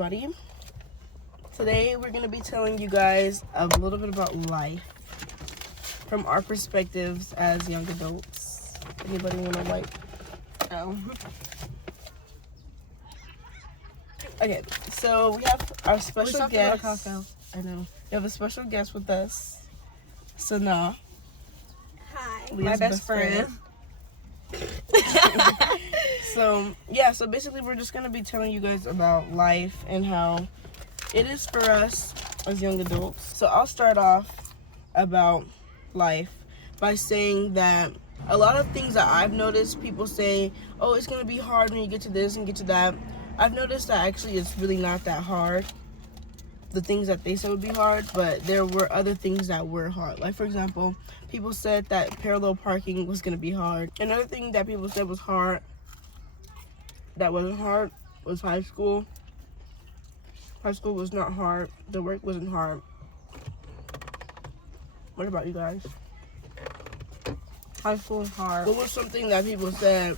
everybody. Today we're going to be telling you guys a little bit about life from our perspectives as young adults. Anybody want to wipe? Oh. Okay, so we have our special guest. I know. We have a special guest with us, Sana. Hi. My best friend. So basically we're just going to be telling you guys about life and how it is for us as young adults. So I'll start off about life by saying that a lot of things that I've noticed, people say, oh, it's going to be hard when you get to this and get to that. I've noticed that actually it's really not that hard. The things that they said would be hard, but there were other things that were hard. Like, for example, people said that parallel parking was going to be hard. Another thing that people said was hard, that wasn't hard, was high school. High school was not hard. The work wasn't hard. What about you guys? High school is hard. What was something that people said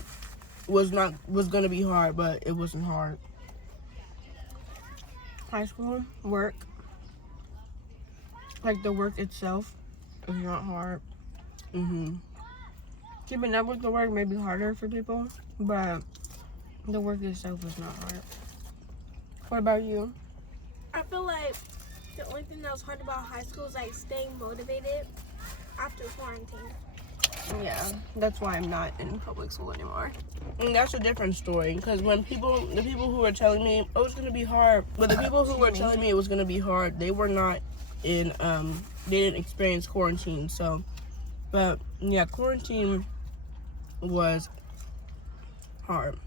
was going to be hard, but it wasn't hard? High school, work. Like the work itself is not hard. Keeping up with the work may be harder for people, but the work itself is not hard. What about you? I feel like the only thing that was hard about high school is like staying motivated after quarantine. Yeah, that's why I'm not in public school anymore. And that's a different story, because when the people who were telling me, oh, it's going to be hard, but the people who were telling me it was going to be hard, they were not in, they didn't experience quarantine, so, but, yeah, quarantine was hard.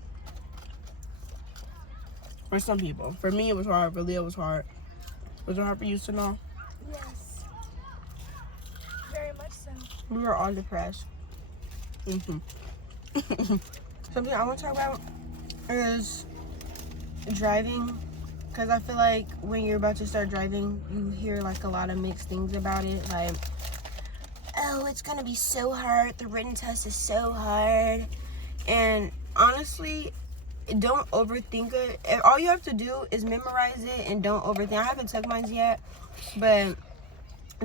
For some people. For me, it was hard. For Leah, it was hard. Was it hard for you to know? Yes. Very much so. We were all depressed. Something I want to talk about is driving, because I feel like when you're about to start driving, you hear like a lot of mixed things about it. Like, oh, it's gonna be so hard. The written test is so hard. And honestly, don't overthink it. All you have to do is memorize it and don't overthink. I haven't took mine yet, but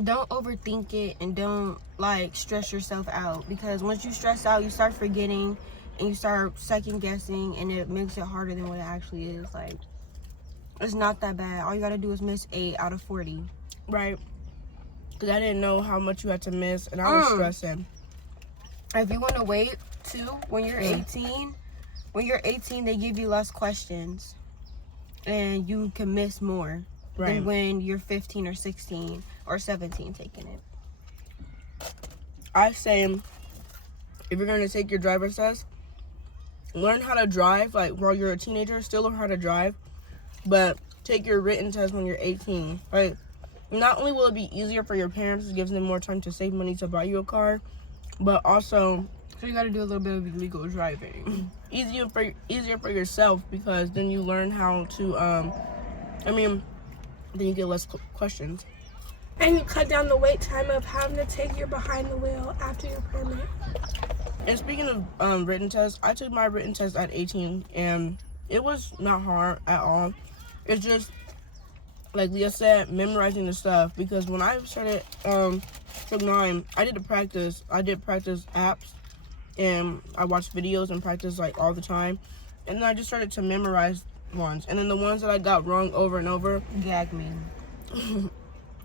don't overthink it and don't like stress yourself out, because once you stress out, you start forgetting and you start second guessing, and it makes it harder than what it actually is. Like, it's not that bad. All you gotta do is miss 8 out of 40. Right. Because I didn't know how much you had to miss, and I was stressing. If you want to wait too, when you're 18, they give you less questions and you can miss more than when you're 15 or 16 or 17 taking it. I say, if you're going to take your driver's test, learn how to drive, like, while you're a teenager. Still learn how to drive, but take your written test when you're 18. Right? Not only will it be easier for your parents, it gives them more time to save money to buy you a car, but also, so you got to do a little bit of illegal driving. Easier for yourself, because then you learn how to, then you get less questions. And you cut down the wait time of having to take your behind the wheel after your permit. And speaking of written tests, I took my written test at 18, and it was not hard at all. It's just, like Leah said, memorizing the stuff, because when I started took 9, I did practice apps, and I watched videos and practiced like all the time, and then I just started to memorize ones, and then the ones that I got wrong over and over, Gag me.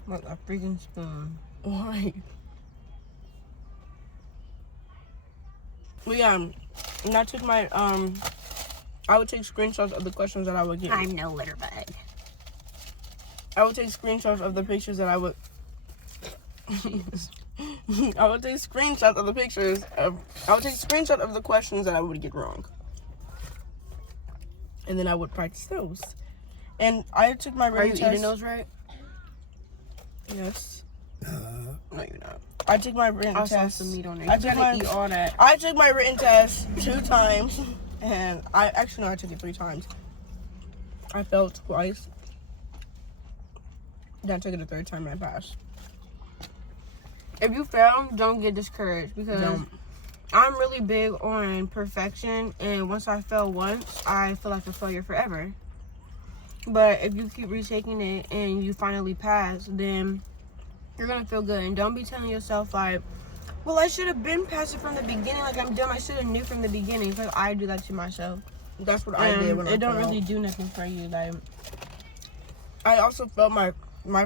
Like a freaking spoon. Why? Well, yeah, and I took my I would take screenshots of the questions that I would get. I'm no litter bug. I would take screenshots of the pictures that I would. I would take screenshots of the pictures of. I would take screenshots of the questions that I would get wrong, and then I would practice those. And I took my written test. Are you eating those right? Yes. No, you're not. I took my written test. I saw some meat on there. You gotta eat all that. I took my written test 2 times, and I took it 3 times. I failed twice. Then I took it a 3rd time and I passed. If you fail, don't get discouraged, because I'm really big on perfection, and once I fail once, I feel like a failure forever. But if you keep retaking it and you finally pass, then you're gonna feel good. And don't be telling yourself like, well, I should have been passing from the beginning. Like, I'm dumb. I should have knew from the beginning. Because I do that to myself. That's what I did when I it don't failed. really do nothing for you. Like, I also felt my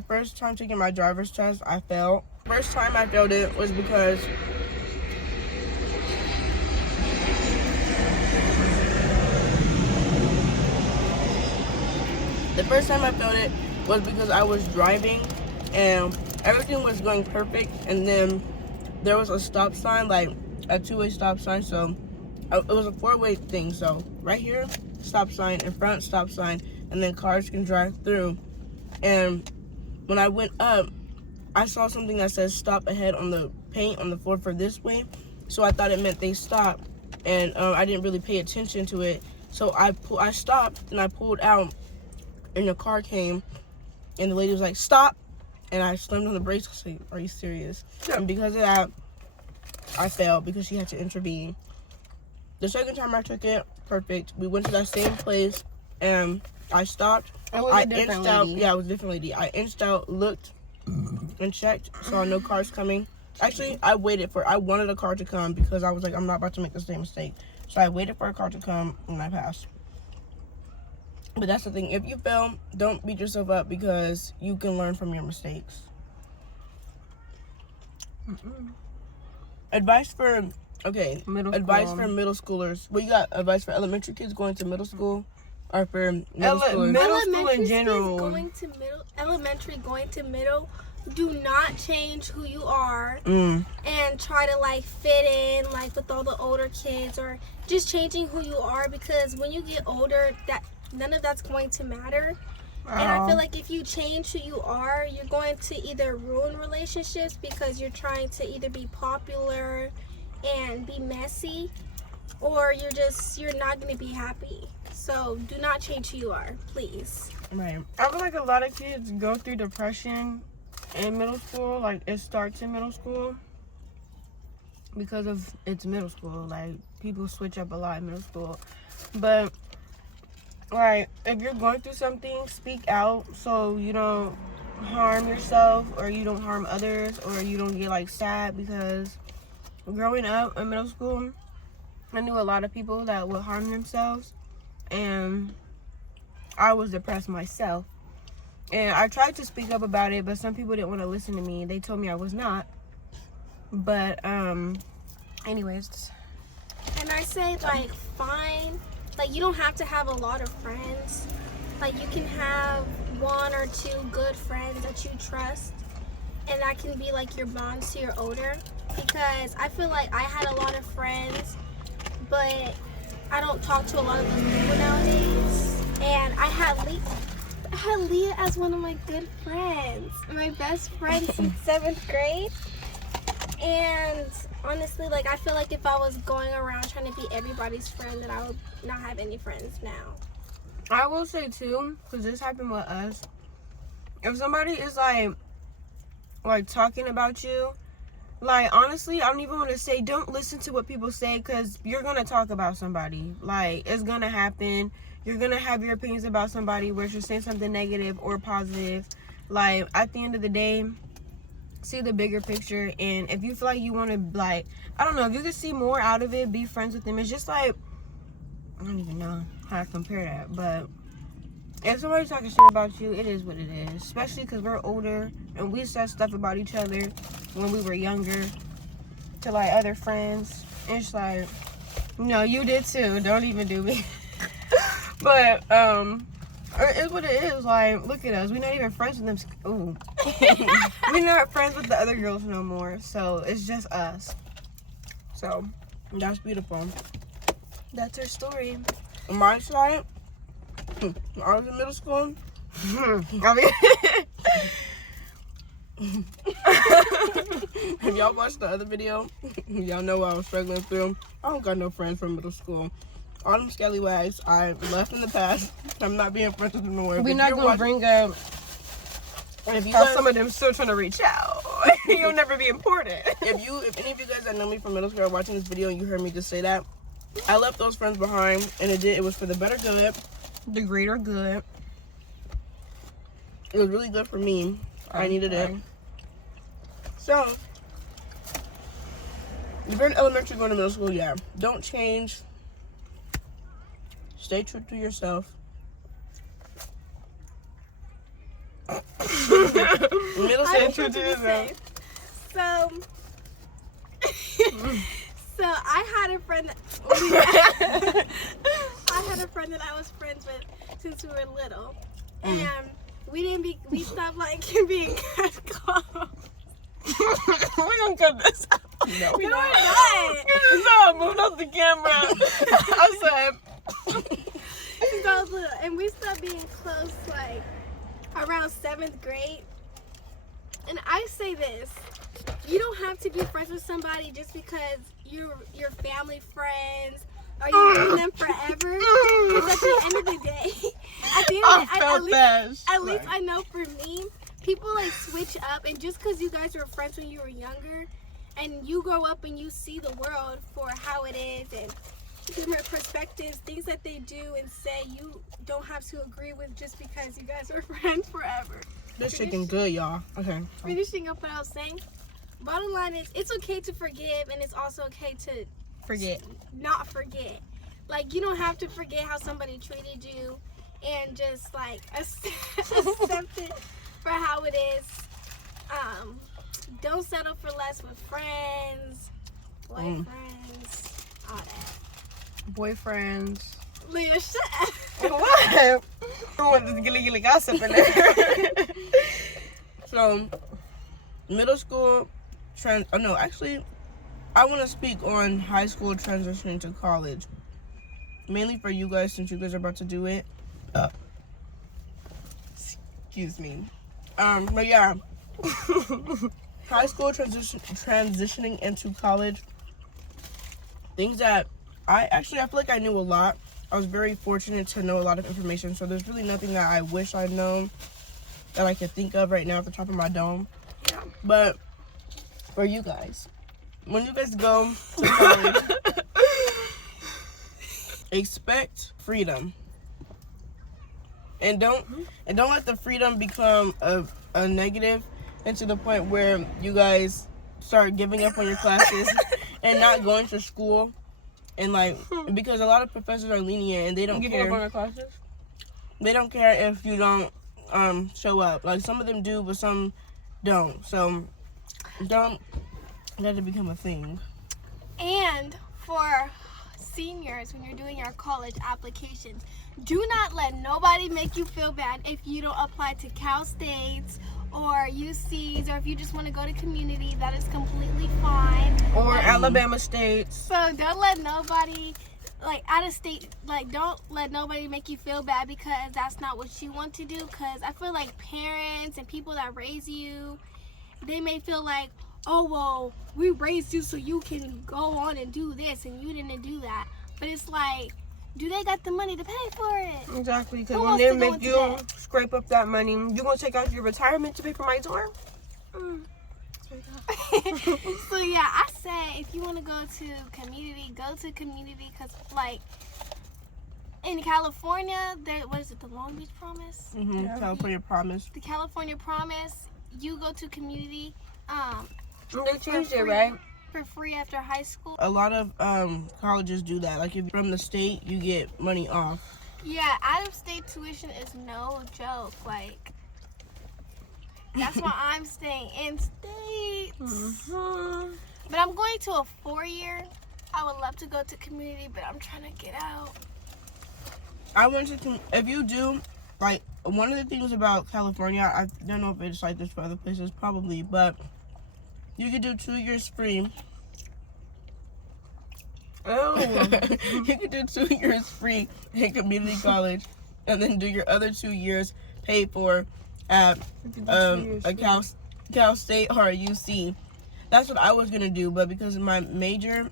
first time taking my driver's test, I failed. First time I failed it was because I was driving and everything was going perfect, and then there was a stop sign, like a two-way stop sign. So it was a four-way thing. So right here, stop sign, in front, stop sign, and then cars can drive through. And when I went up, I saw something that says stop ahead on the paint on the floor for this way. So I thought it meant they stopped, and I didn't really pay attention to it. So I stopped and I pulled out, and the car came, and the lady was like, stop, and I slammed on the brakes. I was like, are you serious? And because of that, I failed because she had to intervene. The second time I took it, perfect. We went to that same place, and I stopped. it was a different lady. Yeah, it was a different lady. I inched out, looked, and checked. Saw no cars coming. Actually, I wanted a car to come because I was like, I'm not about to make the same mistake. So I waited for a car to come, and I passed. But that's the thing. If you fail, don't beat yourself up because you can learn from your mistakes. Advice for middle schoolers. Well, you got advice for elementary kids going to middle school, or for middle schoolers? Middle school in general. Elementary going to middle. Do not change who you are and try to like fit in like with all the older kids, or just changing who you are, because when you get older, that none of that's going to matter. And I feel like if you change who you are, you're going to either ruin relationships because you're trying to either be popular and be messy, or you're not going to be happy. So do not change who you are, please. Right. I feel like a lot of kids go through depression in middle school. Like, it starts in middle school because of it's middle school. Like, people switch up a lot in middle school. But like, if you're going through something, speak out so you don't harm yourself, or you don't harm others, or you don't get like sad. Because growing up in middle school, I knew a lot of people that would harm themselves, and I was depressed myself. And I tried to speak up about it, but some people didn't want to listen to me. They told me I was not. But anyways. And I say, like, fine. Like, you don't have to have a lot of friends. Like, you can have one or two good friends that you trust, and that can be like your bonds to your older. Because I feel like I had a lot of friends, but I don't talk to a lot of those people nowadays. And I had Leah as one of my good friends, my best friend since 7th grade. And honestly, like, I feel like if I was going around trying to be everybody's friend, then I would not have any friends now. I will say too, because this happened with us, if somebody is like talking about you, like, honestly, I don't even want to say, don't listen to what people say, because you're going to talk about somebody. Like, it's going to happen. You're going to have your opinions about somebody, whether you're saying something negative or positive. Like, at the end of the day, see the bigger picture. And if you feel like you want to, like, I don't know, if you can see more out of it, be friends with them. It's just like, I don't even know how to compare that, but if somebody's talking shit about you, it is what it is. Especially because we're older and we said stuff about each other when we were younger to like other friends. It's like, no, you did too. Don't even do me. But it's what it is. Like, look at us. We're not even friends with them. Ooh. We're not friends with the other girls no more. So it's just us. So That's beautiful. that's our story. On my side, I was in middle school. If y'all watched the other video, y'all know what I was struggling through. I don't got no friends from middle school. All them scallywags, I left in the past. I'm not being friends with them no more. We're not going to bring up how some of them still trying to reach out. You'll never be important. If any of you guys that know me from middle school are watching this video and you heard me just say that, I left those friends behind, and it was for the better good. The greater good. It was really good for me. I needed it. So, if you're in elementary going to middle school, yeah, don't change. Stay true to yourself. Middle I school, true was to gonna yourself. say, so I had a friend that I was friends with since we were little, and we stopped like being as close. We're gonna cut this out. No, We were not. So I moved up the camera. I said, Since I was little, and we stopped being close like around 7th grade. And I say this: you don't have to be friends with somebody just because you're family friends or you've known them forever. Because at the end of the day, at least I know for me, people like switch up, and just because you guys were friends when you were younger, and you grow up and you see the world for how it is and different perspectives, things that they do and say, you don't have to agree with just because you guys are friends forever. this chicken good, y'all. Okay. Finishing up what I was saying, bottom line is it's okay to forgive, and it's also okay to not forget. Like, you don't have to forget how somebody treated you and just like accept it for how it is. Don't settle for less with friends, boyfriends, all that. Boyfriends. Leah, shut up. What? I want this gilly gossip in there. So, middle school I want to speak on high school transitioning to college. Mainly for you guys, since you guys are about to do it. Excuse me. But yeah. High school transitioning into college. Things that I feel like I knew a lot. I was very fortunate to know a lot of information, so there's really nothing that I wish I'd known that I could think of right now at the top of my dome. Yeah. But for you guys, when you guys go to college, expect freedom. And don't let the freedom become a negative, and to the point where you guys start giving up on your classes and not going to school. And like, because a lot of professors are lenient and they don't care. Giving up on our classes? They don't care if you don't show up. Like, some of them do, but some don't. So don't let it become a thing. And for seniors, when you're doing your college applications, do not let nobody make you feel bad if you don't apply to Cal States or UCs, or if you just want to go to community. That is completely fine. Or Alabama States. So don't let nobody, like, out of state, like, don't let nobody make you feel bad because that's not what you want to do. Because I feel like parents and people that raise you, they may feel like, oh, well, we raised you so you can go on and do this and you didn't do that. But it's like, do they got the money to pay for it? Exactly, because Who when wants they to go make into you debt? scrape up that money, you gonna take out your retirement to pay for my dorm? So yeah, I say if you want to go to community, go to community, because like in California, what is it, the Long Beach Promise? Mm-hmm. Yeah. California Promise. The California Promise, you go to community They changed it, right? for free after high school. A lot of colleges do that. Like, if you're from the state, you get money off. Yeah, out of state tuition is no joke. Like, that's why I'm staying in state. Mm-hmm. But I'm going to a 4-year. I would love to go to community, but I'm trying to get out. I went to, if you do, like, one of the things about California, I don't know if it's like this for other places, probably, but you could do 2 years free. Oh. You could do 2 years free in community college, and then do your other 2 years paid for at a Cal State or a UC. That's what I was gonna do, but because of my major,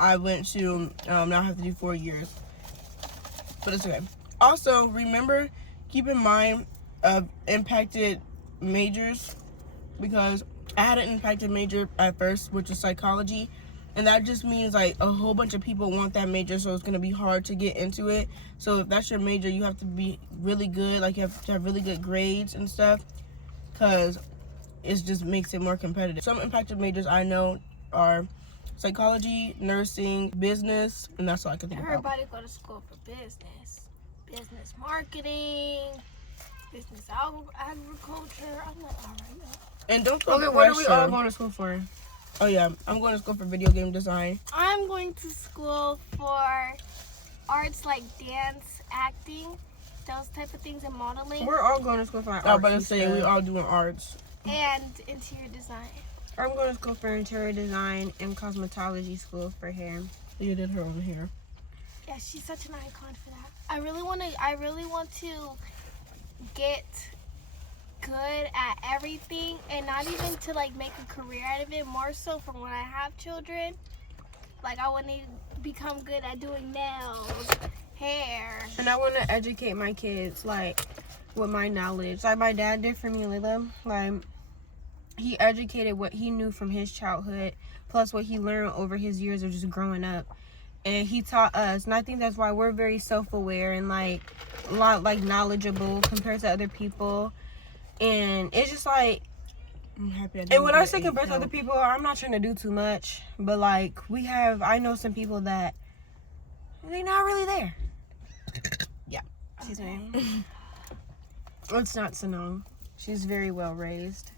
I went to now have to do 4 years. But it's okay. Also, remember, keep in mind impacted majors, because I had an impacted major at first, which is psychology, And that just means like a whole bunch of people want that major, so it's gonna be hard to get into it. So if that's your major, you have to be really good, like you have to have really good grades and stuff, because it just makes it more competitive. Some impacted majors I know are psychology, nursing, business, and that's all I can think about. Everybody go to school for business marketing, business agriculture. I'm like, all right. And don't feel Okay, what are we all pressure. going to school for? Oh yeah, I'm going to school for video game design. I'm going to school for arts like dance, acting, those type of things, and modeling, We're all going to school for I was about to artsy say we stuff. all doing arts. and interior design. I'm going to school for interior design and cosmetology school for hair. You did her own hair. Yeah, she's such an icon for that. I really want to get good at everything, and not even to like make a career out of it, more so for when I have children. Like I want to become good at doing nails, hair. And I want to educate my kids, like, with my knowledge. Like my dad did for me, Layla. Like, he educated what he knew from his childhood, plus what he learned over his years of just growing up. And he taught us, and I think that's why we're very self-aware and like a lot like knowledgeable compared to other people. And it's just like, I'm happy I didn't and when I get say an compared to 8 other people, I'm not trying to do too much, but like I know some people that they're not really there. Yeah, she's name. It's not Sanong. She's very well raised.